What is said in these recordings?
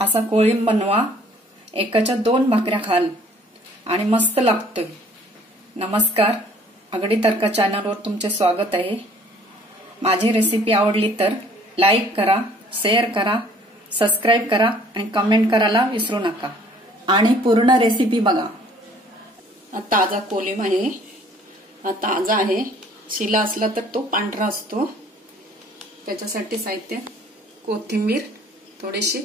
असा कोळंब बनवा, एकाच्या 2 भाकऱ्या खाल आणि मस्त लागतोय। नमस्कार, आगडी तर्का चॅनलवर तुमचे स्वागत आहे। माझी रेसिपी आवडली तर लाईक करा, शेअर करा, सबस्क्राइब करा आणि कमेंट करायला विसरू नका आणि पूर्ण रेसिपी बघा। ताजा कोळंब आहे, हा ताजा आहे। शिला असला तर तो पांढरा असतो। त्याच्यासाठी साहित्य कोथिंबीर थोडीशी,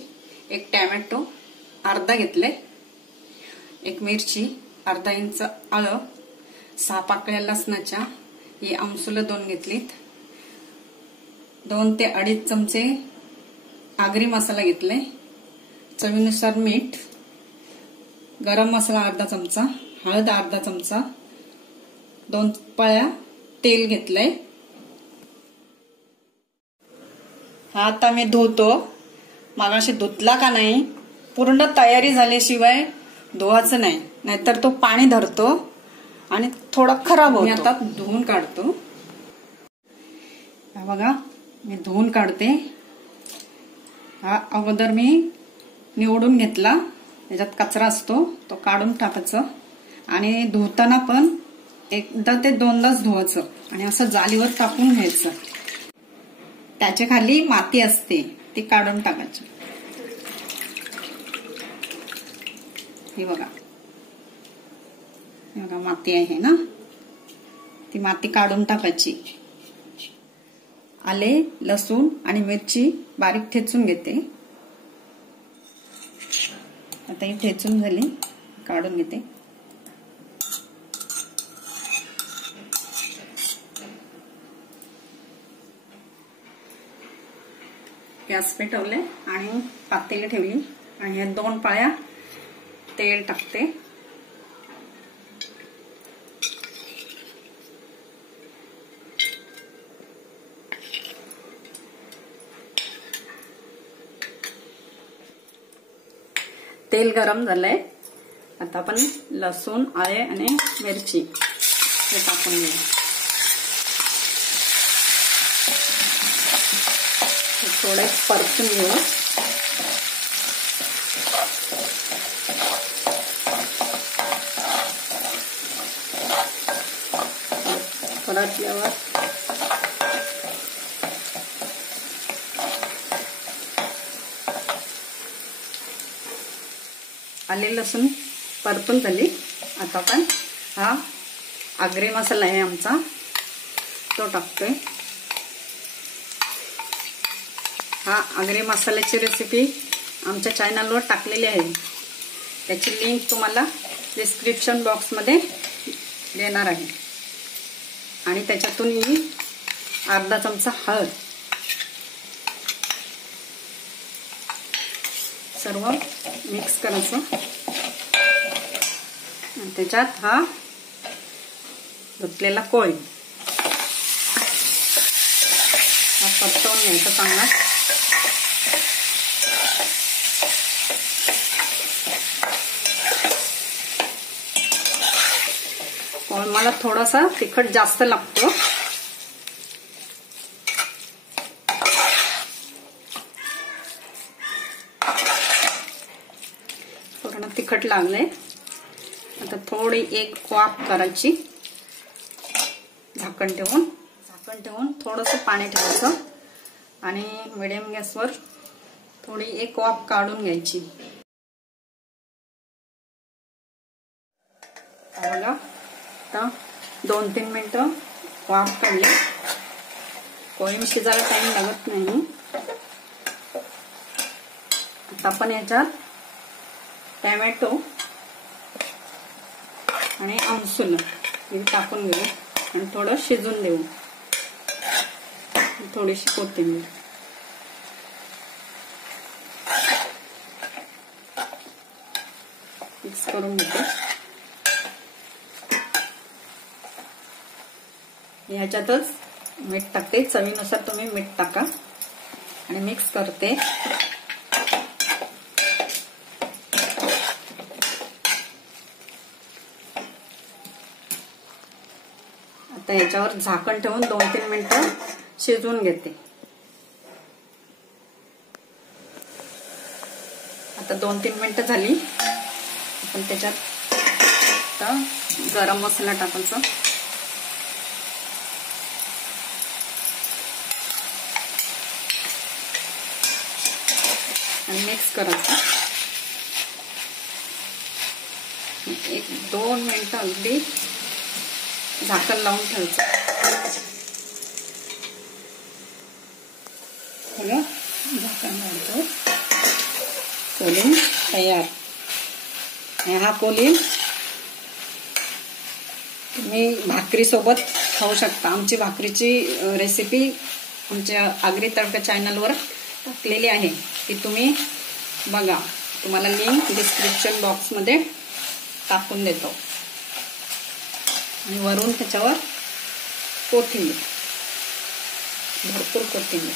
एक टोमॅटो अर्धा घेतले, एक मिरची, अर्धा इंच आलं, 6 पाकळ्या लसणाच्या, ही आमसूल 2 घेतलीत, 2 ते 2.5 चमचे आगरी मसाला घेतले, चवीनुसार मीठ, गरम मसाला अर्धा चमचा, हळद अर्धा चमचा, 2 पळ्या तेल घेतलंय। हा आता मी धुतो, मागाशी धुतला का नाही, पूर्ण तयारी झाल्याशिवाय धुवायचं नाही, नाहीतर तो पाणी धरतो आणि थोडा खराब होतो। मी आता धुवून काढतो। हा बघा, मी धुवून काढते। हा अगोदर मी निवडून घेतला, त्याच्यात कचरा असतो तो काढून टाकायचा आणि धुताना पण एकदा ते 2दाच धुवायचं आणि असं जालीवर टाकून घ्यायचं। त्याच्या खाली माती असते ती काढून टाकायची। हे बघा, माती आहे ना, ती माती काढून टाकायची। आले, लसूण आणि मिरची बारीक ठेचून घेते। आता ही ठेचून झाली, काढून घेते। गॅस पेटवले आणि पातेली ठेवली आणि या 2 पळ्या तेल टाकते। तेल गरम झालंय, आता आपण लसूण, आले आणि मिरची हे टाकून घेऊ। थोडे परतून घेऊ। परतल्यावर आले, लसूण परतून झाली। आता आपण हा आगरी मसाला आहे आमचा, तो टाकतोय। हा आगरी मसाल्याची रेसिपी आमच्या चॅनलवर टाकलेली आहे, त्याची लिंक तुम्हाला डिस्क्रिप्शन बॉक्समध्ये देणार आहे। आणि त्याच्यातून मी अर्धा चमचा हळद, सर्व मिक्स करायचं। त्याच्यात हा धुतलेला कोळंब हा परतवून घ्यायचा चांगला। मला थोडासा तिखट जास्त लागतो, पूर्ण तिखट लागले। आता थोडी एक वाफ करायची, झाकण ठेवून थोडंसं पाणी ठेवायचं आणि मिडियम गॅसवर थोडी एक वाफ काढून घ्यायची। बघा, आता 2-3 मिनिटं वाफ काढली। कोळंब शिजायला टाइम लागत नाही। आता आपण याच्यात टोमॅटो आणि आमसूल हे टाकून घेऊ आणि थोडं शिजून देऊ। थोडीशी कोथिंबीर, मिक्स करून घेते। ह्याच्यातच मीठ टाकते, चवीनुसार तुम्ही मीठ टाका आणि मिक्स करते। आता याच्यावर झाकण ठेवून 2-3 मिनिटं शिजवून घेते। आता 2-3 मिनिटं झाली. आपण त्याच्यात आता गरम मसाला टाकायचा. आणि मिक्स करायचं. 1-2 मिनिटं अगदी झाकण लावून ठेवायचं. बघा झाकण लावतो. कोलीम तयार. हा कोलीम तुम्ही भाकरीसोबत खाऊ शकता. आमची भाकरीची रेसिपी आमच्या आगरी तडका चॅनलवर टाकलेली आहे, ती तुम्ही बघा. तुम्हाला लिंक डिस्क्रिप्शन बॉक्समध्ये टाकून देतो. आणि वरून त्याच्यावर कोथिंबीर, भरपूर कोथिंबीर.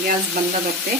गॅस बंद करते.